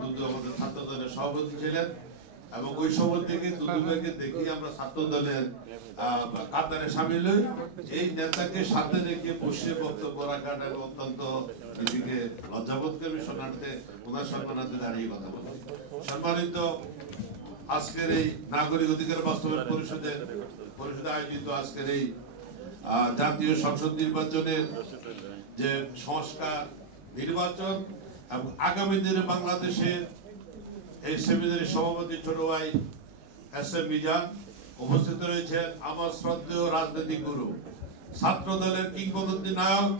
দুদু আমাদের ছাত্র দলের সভাপতি ছিলেন এবং ওই সময় থেকে দুদু ভাইকে দেখি আমরা ছাত্র দলের কাতারে সামিল হই। এই নেতাকে সাথে রেখে বসে বক্তব্য রাখাটা অত্যন্ত নিজেকে লজ্জাবোধ করবে। শোনাতে ওনার সম্মানার্থে দাঁড়িয়ে কথা বলে সম্মানিত আজকের এই নাগরিক অধিকার বাস্তবায়ন পরিষদে আয়োজিত আজকের এই জাতীয় সংসদ নির্বাচনের যে সংস্কার নির্বাচন এবং আগামী দিনে বাংলাদেশের এই সেমিনারের সভাপতি ছোট ভাই এস এম মিজান উপস্থিত রয়েছেন আমার শ্রদ্ধেয় রাজনৈতিক গুরু, ছাত্র দলের কিংবদন্তি নায়ক,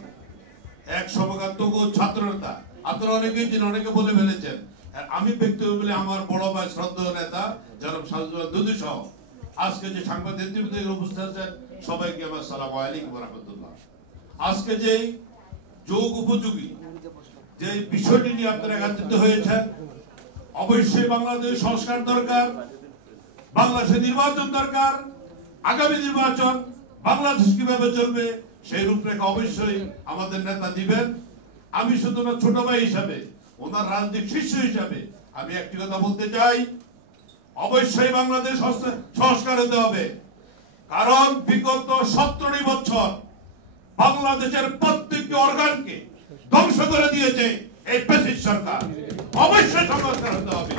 এক সমকাল তবু ছাত্র নেতা। আপনারা অনেকেই চিনেন, অনেকে বলে ফেলেছেন। আমি ব্যক্তিগত বলে আমার বড় ভাই শ্রদ্ধেয় নেতা জনাব শাহজালাল দুদু সহ আজকে যে সাংবাদিক উপস্থিত আছেন সবাইকে আমার আসসালামু আলাইকুম ওয়া রাহমাতুল্লাহ। আজকে যে যোগ উপযোগী যে বিষয়টি নিয়ে আপনারা একত্রিত হয়েছেন, অবশ্যই বাংলাদেশ সংস্কার দরকার, বাংলাদেশে নির্বাচন দরকার। আগামী নির্বাচন বাংলাদেশ কিভাবে চলবে সেই রূপরেখা অবশ্যই আমাদের নেতা দিবেন। আমি শুধু না ছোট ভাই হিসাবে, ওনার রাজনৈতিক শিষ্য হিসাবে আমি একটি কথা বলতে চাই, অবশ্যই বাংলাদেশ সংস্কার হতে হবে। কারণ বিগত 17 বছর বাংলাদেশের প্রত্যেকটি অর্গানকে ধ্বংস করে দিয়েছে এই ফ্যাসিস্ট সরকার। অবশ্যই সংস্কার হতে হবে।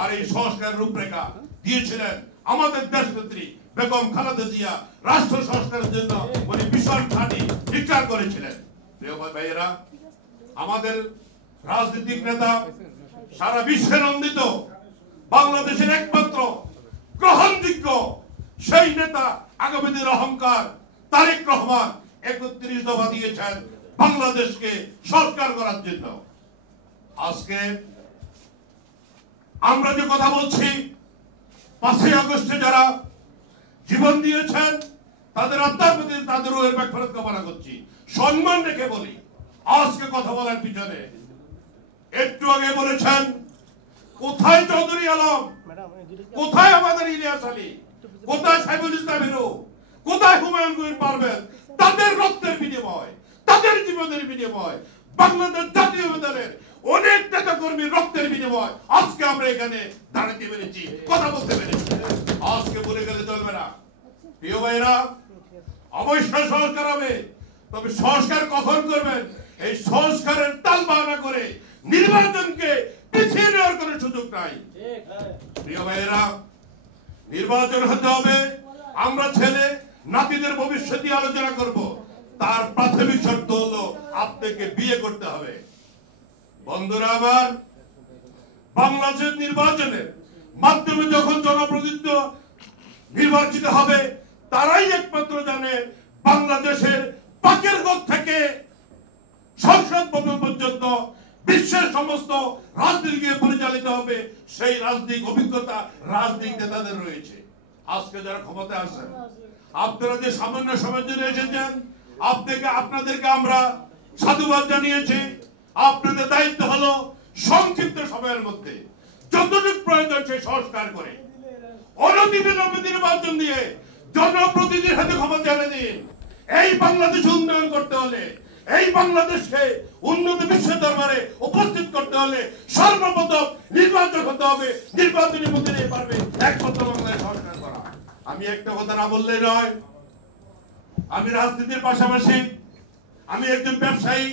আর এই সংস্কার রূপরেখা দিয়েছিলেন আমাদের দেশনেত্রী বেগম খালেদা জিয়া। রাষ্ট্র সংস্কারের জন্য উনি বিশাল খানি ডিক্লার করেছিলেন। প্রিয় ভাইয়েরা, আমাদের রাজনৈতিক নেতা সারা বিশ্বে নন্দিত, বাংলাদেশের একমাত্র গ্রহণযোগ্য সেই নেতা আগামী দিনের অহংকার তারেক রহমান 31 দফা দিয়েছেন বাংলাদেশকে সংস্কার করার জন্য। আজকে আমরা যে কথা বলছি, 5 আগস্টে যারা জীবন দিয়েছেন তাদের আত্মার প্রতি তাদের রুহের মাগফিরাত কামনা করছি। সম্মান রেখে বলি, আজকে কথা বলার পিছনে একটু আগে বলেছেন কোথায় চৌধুরী আলম, কোথায় আমাদের ইলিয়াস আলী, কোথায় সাইফুল ইসলাম হিরো, কোথায় হুমায়ুন কবির পারভেজ। তাদের রক্তের বিনিময়, তাদের জীবনের বিনিময়, বাংলাদেশ জাতীয় দলের অনেক নেতা কর্মীর রক্তের বিনিময় আজকে আমরা এখানে দাঁড়াতে পেরেছি, কথা বলতে পেরেছি। আজকে বলে গেলে চলবে না। প্রিয় ভাইরা, অবশ্যই সংস্কার হবে, তবে সংস্কার কখন করবেন? এই সংস্কারের তাল বাহানা করে নির্বাচনকে পিছিয়ে নেওয়ার কোনো সুযোগ নাই। প্রিয় ভাইরা, নির্বাচন হতে হবে। আমরা ছেলে নাতিদের ভবিষ্যৎ নিয়ে আলোচনা করব। তার প্রাথমিক শর্ত হলো আপনাকে বিয়ে করতে হবে। বন্ধুরা আমার, বাংলাদেশের নির্বাচনের মাধ্যমে যখন জনপ্রতিনিধি নির্বাচিত হবে তারাই একমাত্র জানে বাংলাদেশের পাকের গত থেকে সংসদ ভবন পর্যন্ত বিশ্বের সমস্ত রাজনীতি পরিচালিত হবে। সেই রাজনৈতিক অভিজ্ঞতা রাজনৈতিক নেতাদের রয়েছে। আজকে যারা ক্ষমতায় আছেন, আপনারা যে সামান্য সময়ের জন্য এসেছেন, আপনাদেরকে আমরা সাধুবাদ জানিয়েছি। আপনাদের দায়িত্ব হলো সংক্ষিপ্ত সময়ের মধ্যে যতটুকু প্রয়োজন সেই সংস্কার করে অনতিবিলম্বে নির্বাচন দিয়ে জনপ্রতিনিধির হাতে ক্ষমতা এনে দিন। এই বাংলাদেশ উন্নয়ন করতে হলে, এই বাংলাদেশকে উন্নত বিশ্ব দরবারে উপস্থিত করতে হলে সর্বপ্রথম নির্বাচন হতে হবে। নির্বাচনের মধ্যে নিয়ে পারবে একমাত্র বাংলাদেশ সংস্কার করা। আমি একটা কথা না বললেই নয়, আমি রাজনীতির পাশাপাশি আমি একজন ব্যবসায়ী।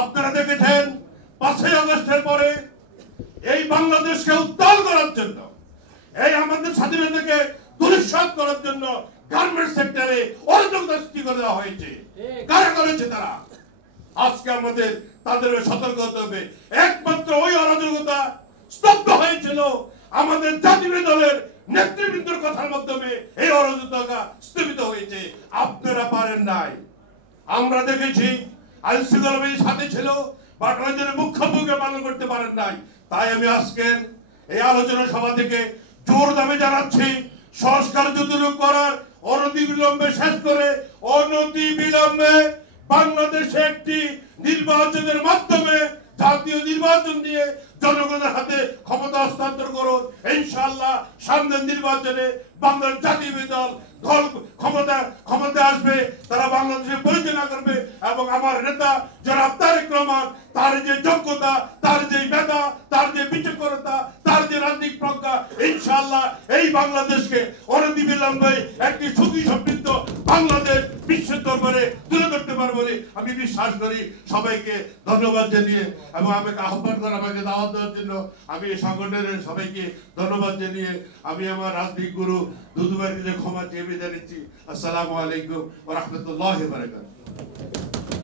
আপনারা দেখেছেন 5 আগস্টের পরে এই বাংলাদেশকে উত্তাল করার জন্য, এই আমাদের স্বাধীনতাকে দুঃসাৎ করার জন্য গার্মেন্টস সেক্টরে অরাজকতা সৃষ্টি করে দেওয়া হয়েছে। কারা করেছে? তারা। আজকে আমাদের তাদের সতর্ক হতে হবে। একমাত্র ওই অরাজকতা স্তব্ধ হয়েছিল আমাদের জাতীয় দলের নেতৃবৃন্দের কথার মাধ্যমে। এই অরাজকতা স্থগিত হয়েছে। আপনারা পারেন নাই। আমরা দেখেছি আইন শৃঙ্খলা বাহিনীর সাথে ছিল, বাট ওই জন্য মুখ্য ভূমিকা পালন করতে পারেন নাই। তাই আমি আজকের এই আলোচনা সভা থেকে জোর দাবি জানাচ্ছি, সংস্কার যতটুকু করার অনতিবিলম্বে শেষ করে অনতিবিলম্বে বাংলাদেশে একটি নির্বাচনের মাধ্যমে জাতীয় নির্বাচন দিয়ে জনগণের হাতে ক্ষমতা হস্তান্তর করুন। ইনশাআল্লাহ সামনের নির্বাচনে বাংলার জাতীয় দল ক্ষমতা আসবে, তারা বাংলাদেশে পরিচালনা করবে। এবং আমার নেতা যারা তারেক রহমান, তার যে যোগ্যতা, তার যে মেধা, তার যে যে বিচক্ষণতা, তার যে রাজনৈতিক প্রজ্ঞা, ইনশাআল্লাহ এই বাংলাদেশকে অনতিবিলম্বে একটি সুখী সমৃদ্ধ বাংলাদেশ বিশ্বের দরবারে তুলে ধরতে পারবে বলে আমি বিশ্বাস করি। সবাইকে ধন্যবাদ জানিয়ে এবং আমাকে আহ্বান করে আমাকে দাওয়াত দেওয়ার জন্য আমি এই সংগঠনের সবাইকে ধন্যবাদ জানিয়ে আমি আমার রাজনৈতিক গুরু দুদু ভাইকে ক্ষমা চেয়ে বিদায় নিচ্ছি। আসসালামু আলাইকুম ওয়া রাহমাতুল্লাহি ওয়া বারাকাতুহু।